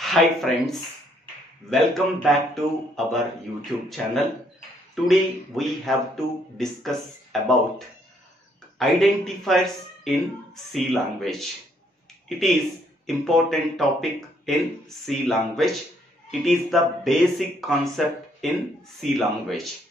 Hi friends, welcome back to our YouTube channel. Today we have to discuss about identifiers in C language. It is important topic in C language. It is the basic concept in C language.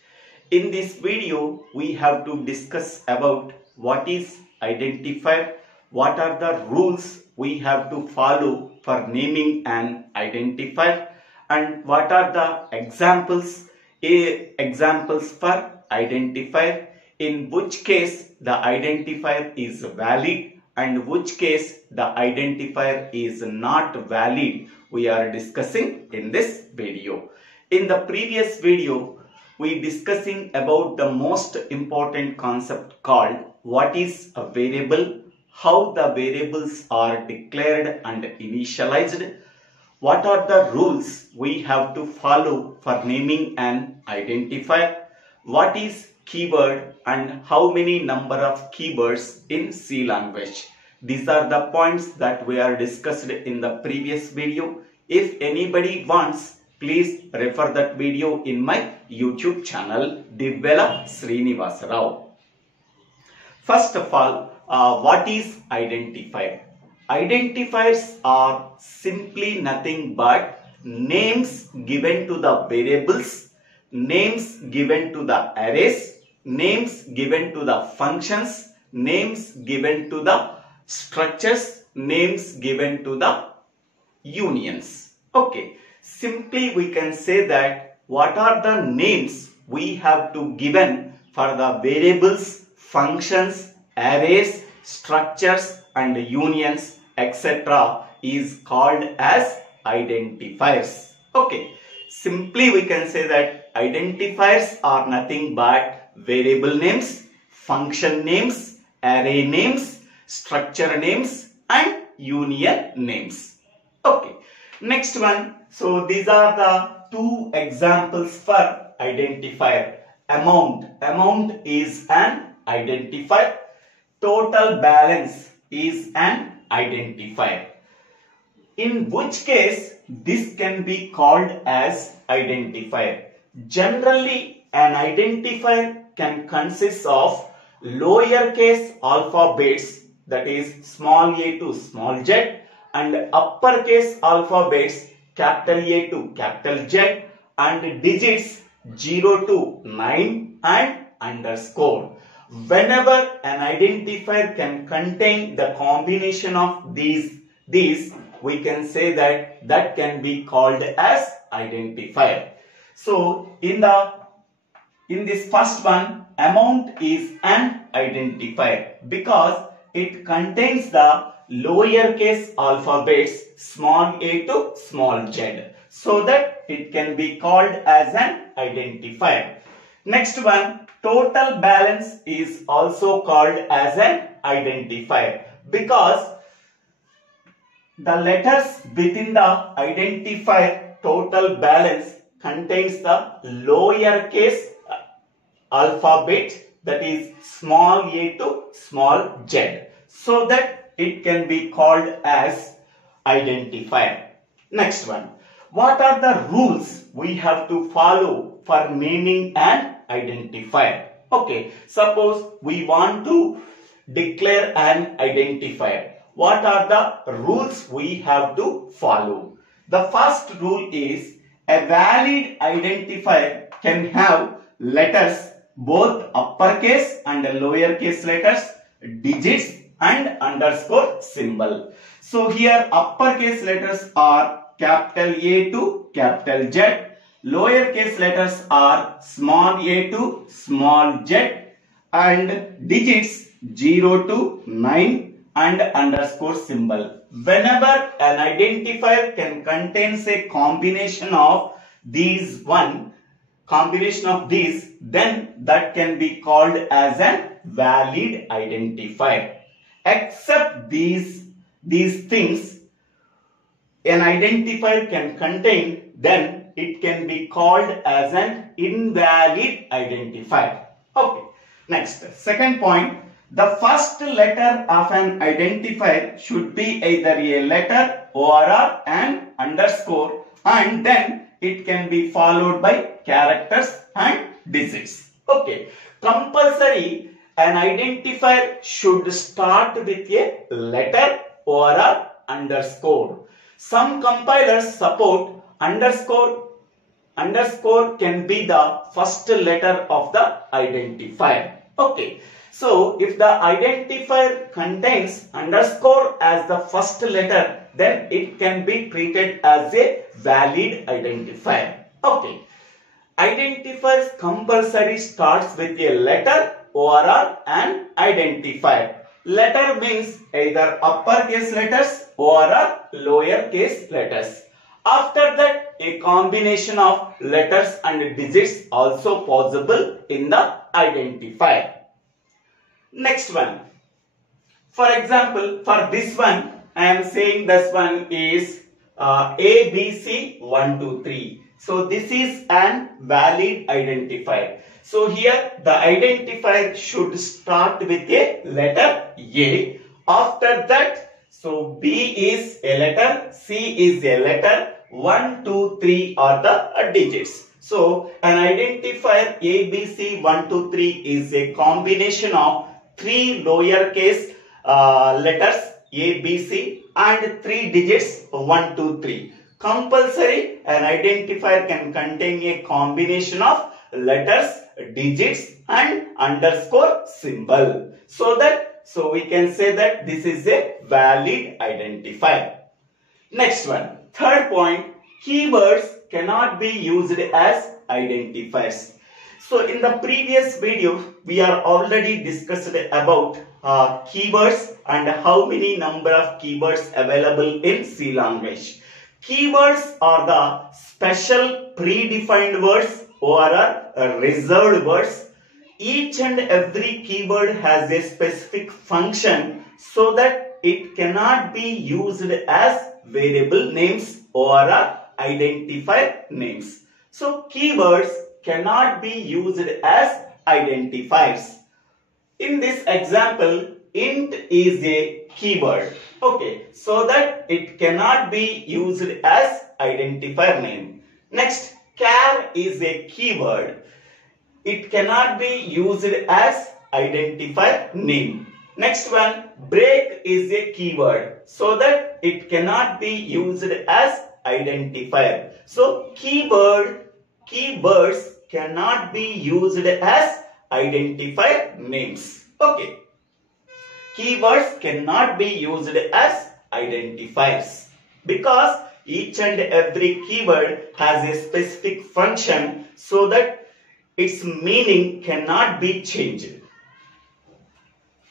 In this video, we have to discuss about what is identifier, what are the rules we have to follow for naming an identifier, and what are the examples for identifier, in which case the identifier is valid and which case the identifier is not valid, we are discussing in this video. In the previous video, we discussing about the most important concept called what is a variable, how the variables are declared and initialized, what are the rules we have to follow for naming an identifier, what is keyword and how many number of keywords in C language. These are the points that we are discussed in the previous video. If anybody wants, please refer that video in my YouTube channel, Divvela Srinivasa Rao. First of all, what is identifier? Identifiers are simply nothing but names given to the variables, names given to the arrays, names given to the functions, names given to the structures, names given to the unions. Okay, simply we can say that what are the names we have to given for the variables, functions, arrays, structures and unions, etc. is called as identifiers. Okay, simply we can say that identifiers are nothing but variable names, function names, array names, structure names and union names. Okay, next one. So these are the two examples for identifier. Amount is an identifier. Total balance is an identifier. In which case this can be called as identifier. Generally, an identifier can consist of lowercase alphabets, that is small a to small z, and uppercase alphabets capital A to capital Z, and digits 0 to 9 and underscore. Whenever an identifier can contain the combination of these we can say that can be called as identifier. So in this first one, amount is an identifier because it contains the lowercase alphabets small a to small z, so that it can be called as an identifier. Next one, total balance is also called as an identifier because the letters within the identifier total balance contains the lowercase alphabet, that is small a to small z, so that it can be called as identifier. Next one, what are the rules we have to follow for naming an identifier? Okay, suppose we want to declare an identifier. What are the rules we have to follow? The first rule is a valid identifier can have letters, both uppercase and lowercase letters, digits and underscore symbol. So here uppercase letters are capital A to capital Z, lowercase letters are small a to small z, and digits 0 to 9 and underscore symbol. Whenever an identifier can contains a combination of these, then that can be called as a valid identifier. Except these things an identifier can contain, then it can be called as an invalid identifier. Okay, next, second point, The first letter of an identifier should be either a letter, ORR, and underscore, and then it can be followed by characters and digits. Okay. Compulsory, an identifier should start with a letter, ORR, underscore. Some compilers support underscore. Underscore can be the first letter of the identifier. Okay. So, if the identifier contains underscore as the first letter, then it can be treated as a valid identifier. Okay. Identifiers compulsory starts with a letter, ORR, and identifier. Letter means either uppercase letters or lowercase letters. After that, a combination of letters and digits also possible in the identifier. Next one. For example, for this one, I am saying this one is ABC 1, 2, 3. So this is an valid identifier. So here the identifier should start with a letter A. After that, so B is a letter, C is a letter, 1, 2, 3 are the digits. So an identifier ABC 1, 2, 3 is a combination of 3 lowercase letters A, B, C and 3 digits 1, 2, 3. Compulsory, an identifier can contain a combination of letters, digits and underscore symbol. So we can say that this is a valid identifier. Next one, third point, keywords cannot be used as identifiers. So in the previous video, we are already discussed about keywords and how many number of keywords available in C language. Keywords are the special predefined words or reserved words. Each and every keyword has a specific function so that it cannot be used as variable names or identifier names. So keywords cannot be used as identifiers. In this example, int is a keyword. Okay, so that it cannot be used as identifier name. Next, char is a keyword. It cannot be used as identifier name. Next one, break is a keyword. So that it cannot be used as identifier. So keywords cannot be used as identifier names. Okay. Keywords cannot be used as identifiers because each and every keyword has a specific function so that its meaning cannot be changed.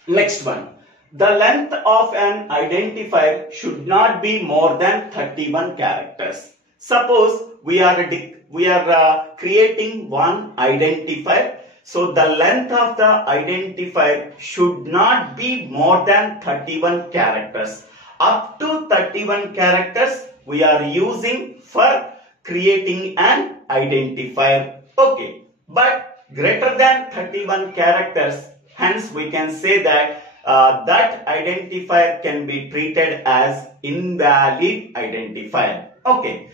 Next one. The length of an identifier should not be more than 31 characters. Suppose we are creating one identifier. So the length of the identifier should not be more than 31 characters. Up to 31 characters we are using for creating an identifier. Okay. But greater than 31 characters, hence we can say that that identifier can be treated as invalid identifier. Okay.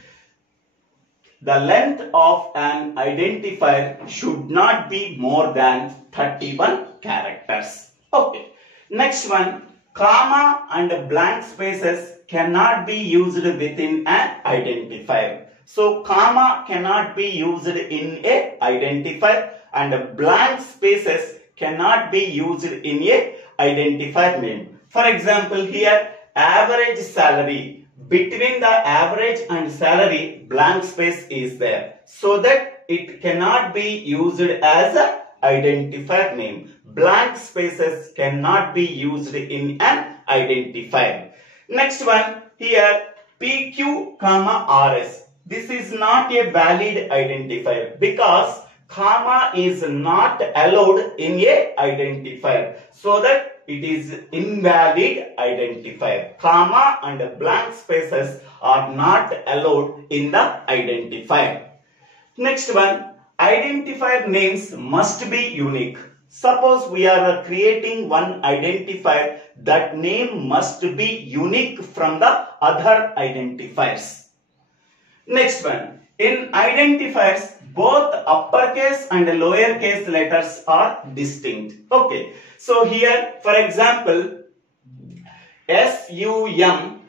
The length of an identifier should not be more than 31 characters. Okay. Next one, comma and blank spaces cannot be used within an identifier. So, comma cannot be used in a identifier and blank spaces cannot be used in a identifier name. For example, here average salary. Between the average and salary, blank space is there. So that it cannot be used as an identifier name. Blank spaces cannot be used in an identifier. Next one, here PQ, RS. This is not a valid identifier because comma is not allowed in a identifier. So that it is invalid identifier. Comma and blank spaces are not allowed in the identifier. Next one, identifier names must be unique. Suppose we are creating one identifier, that name must be unique from the other identifiers. Next one, in identifiers, both uppercase and lowercase letters are distinct. Okay, so here for example, SUM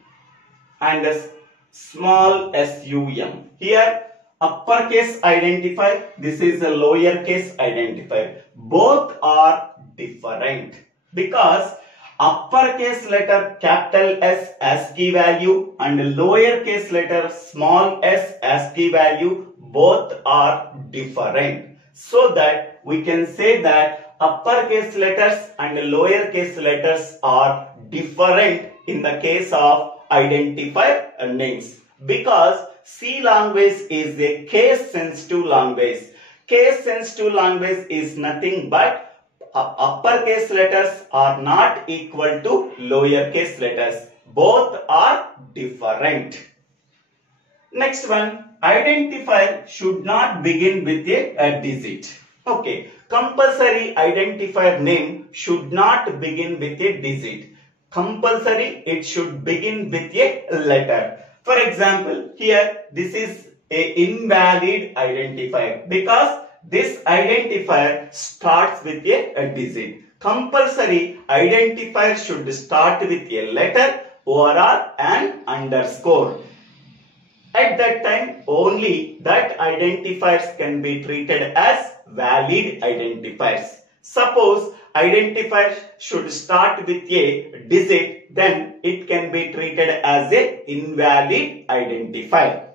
and small sum. Here uppercase identifier, this is a lowercase identifier. Both are different because uppercase letter capital S ASCII value and lowercase letter small s ASCII value, both are different. So that we can say that uppercase letters and lowercase letters are different in the case of identifier names, because C language is a case sensitive language. Case sensitive language is nothing but uppercase letters are not equal to lowercase letters. Both are different. Next one, identifier should not begin with a digit. Okay, compulsory identifier name should not begin with a digit. Compulsory, it should begin with a letter. For example, here this is a invalid identifier because this identifier starts with a digit. Compulsory identifier should start with a letter, OR and underscore. At that time, only that identifiers can be treated as valid identifiers. Suppose identifier should start with a digit, then it can be treated as a invalid identifier.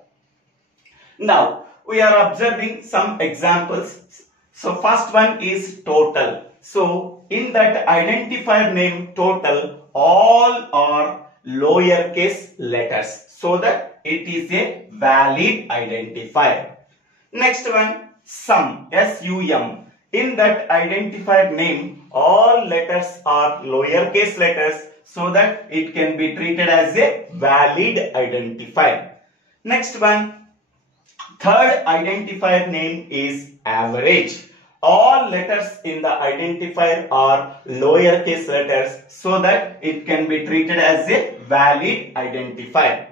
Now, we are observing some examples. So, first one is total. So, in that identifier name total, all are lowercase letters, so that it is a valid identifier. Next one, sum, SUM. In that identifier name, all letters are lowercase letters, so that it can be treated as a valid identifier. Next one, third identifier name is average. All letters in the identifier are lowercase letters, so that it can be treated as a valid identifier.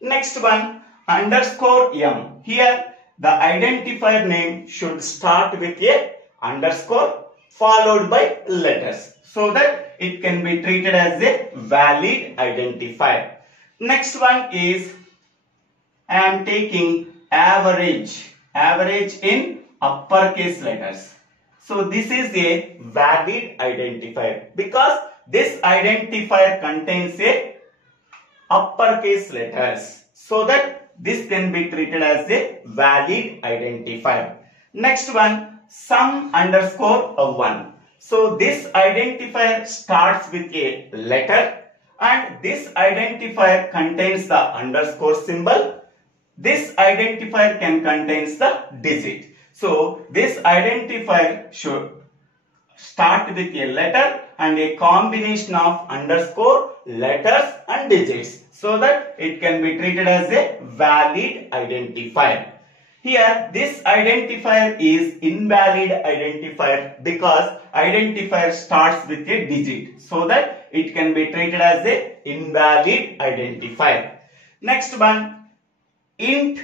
Next one, underscore M. Here the identifier name should start with a underscore followed by letters, so that it can be treated as a valid identifier. Next one is, I am taking average. Average in uppercase letters. So this is a valid identifier because this identifier contains a uppercase letters, so that this can be treated as a valid identifier. Next one, sum underscore 1. So this identifier starts with a letter and this identifier contains the underscore symbol. This identifier can contains the digit. So this identifier should start with a letter and a combination of underscore, letters and digits, so that it can be treated as a valid identifier. Here this identifier is invalid identifier because identifier starts with a digit, so that it can be treated as a invalid identifier. Next one, int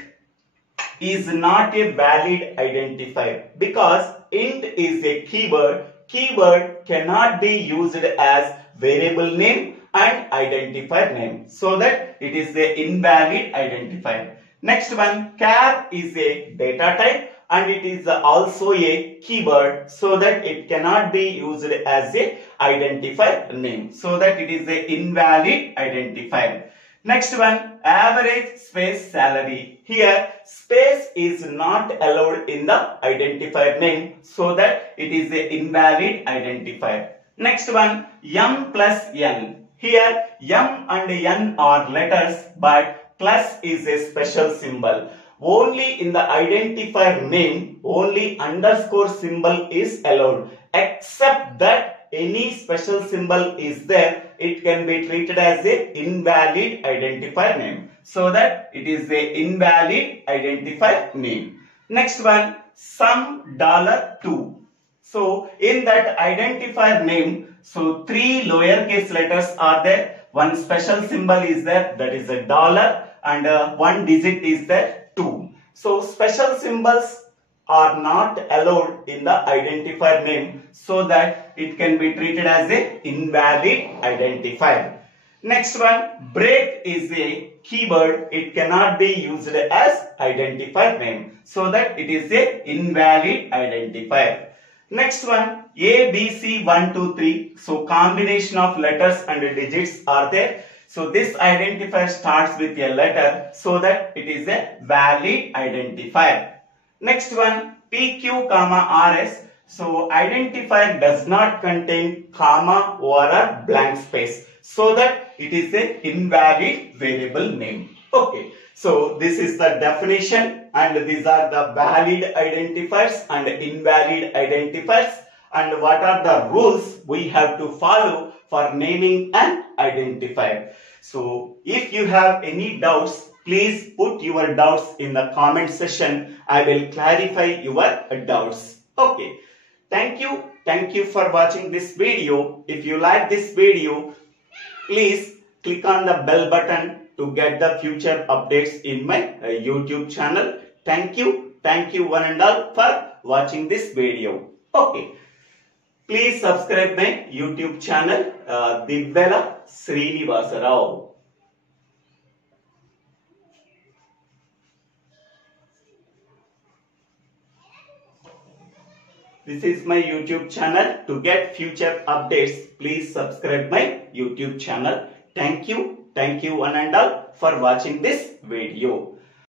is not a valid identifier because int is a keyword. Keyword cannot be used as variable name and identifier name, so that it is a invalid identifier. Next one, char is a data type and it is also a keyword, so that it cannot be used as a identifier name, so that it is a invalid identifier. Next one, average space salary. Here space is not allowed in the identifier name, so that it is a invalid identifier. Next one, m plus n. Here m and n are letters, but plus is a special symbol. Only in the identifier name, only underscore symbol is allowed. Except that any special symbol is there, it can be treated as a invalid identifier name, so that it is a invalid identifier name. Next one, sum $2. So in that identifier name, so 3 lowercase letters are there, one special symbol is there, that is a dollar, and one digit is there, 2. So special symbols are not allowed in the identifier name, so that it can be treated as a invalid identifier. Next one, break is a keyword, it cannot be used as identifier name, so that it is a invalid identifier. Next one, A, B, C, 1, 2, 3. So combination of letters and digits are there. So this identifier starts with a letter, so that it is a valid identifier. Next one, P, Q, comma, RS. So identifier does not contain comma or a blank space, so that it is an invalid variable name. Okay, so this is the definition, and these are the valid identifiers and invalid identifiers, and what are the rules we have to follow for naming an identifier. So if you have any doubts, please put your doubts in the comment section. I will clarify your doubts. Okay, thank you for watching this video. If you like this video, please click on the bell button to get the future updates in my YouTube channel. Thank you one and all for watching this video. Okay, please subscribe my YouTube channel, Divvela Srinivasa Rao. This is my YouTube channel. To get future updates, please subscribe my YouTube channel. Thank you one and all for watching this video.